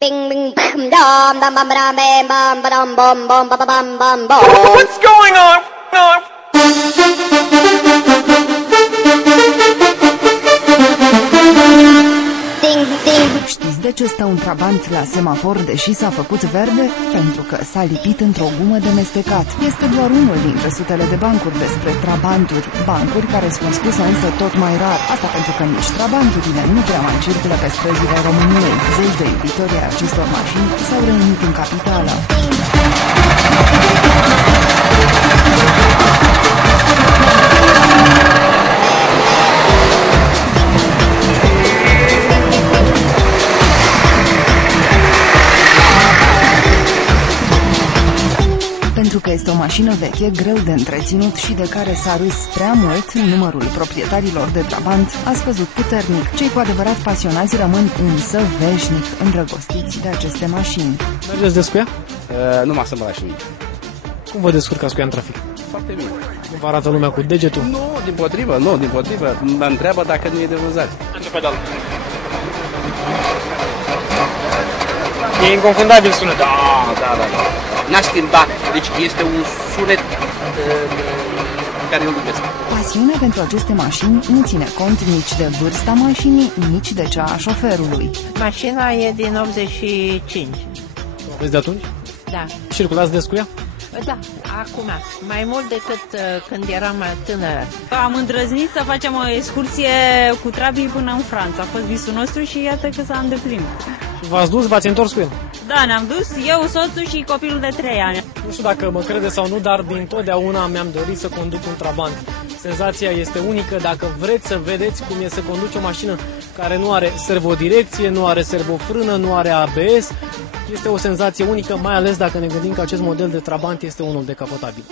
Bing bing bam dum bum bum bam bam bam bum bum bum bum bum bum. What's going on? Ding ding. Știți de ce stă un trabant la semafor deși s-a făcut verde? Pentru că s-a lipit într-o gumă de mestecat. Este doar unul dintre sutele de bancuri despre trabanturi, bancuri care sunt spuse însă tot mai rar. Asta pentru că nici trabanturile nu prea mai circulă pe străzile României. Zeci de iubitori ai acestor mașini s-au reunit în capitală. Pentru că este o mașină veche, greu de întreținut și de care s-a râs prea mult, numărul proprietarilor de trabant a scăzut puternic. Cei cu adevărat pasionați rămân însă veșnic îndrăgostiți de aceste mașini. Mergeți des cu ea? Nu mă asămă la și nimic. Cum vă descurcați cu ea în trafic? Foarte bine. Nu vă arată lumea cu degetul? Nu, din potrivă. Mă întreabă dacă nu e de vânzat. Pentru pedal. E inconfundabil sunetul. Da. N-a schimbat. Deci este un sunet care eu iubesc. Pasiunea pentru aceste mașini nu ține cont nici de vârsta mașinii, nici de cea a șoferului. Mașina e din 85. O aveți de atunci? Da. Circulați des cu ea? Da, acum, mai mult decât când eram mai tânără. Am îndrăznit să facem o excursie cu trabii până în Franța. A fost visul nostru și iată că s-a îndeplinit. Și v-ați dus, v-ați întors cu el? Da, ne-am dus, eu, soțul și copilul de 3 ani. Nu știu dacă mă crede sau nu, dar dintotdeauna mi-am dorit să conduc un trabant. Senzația este unică dacă vreți să vedeți cum e să conduci o mașină care nu are servodirecție, nu are servofrână, nu are ABS. Este o senzație unică, mai ales dacă ne gândim că acest model de trabant este unul decapotabil.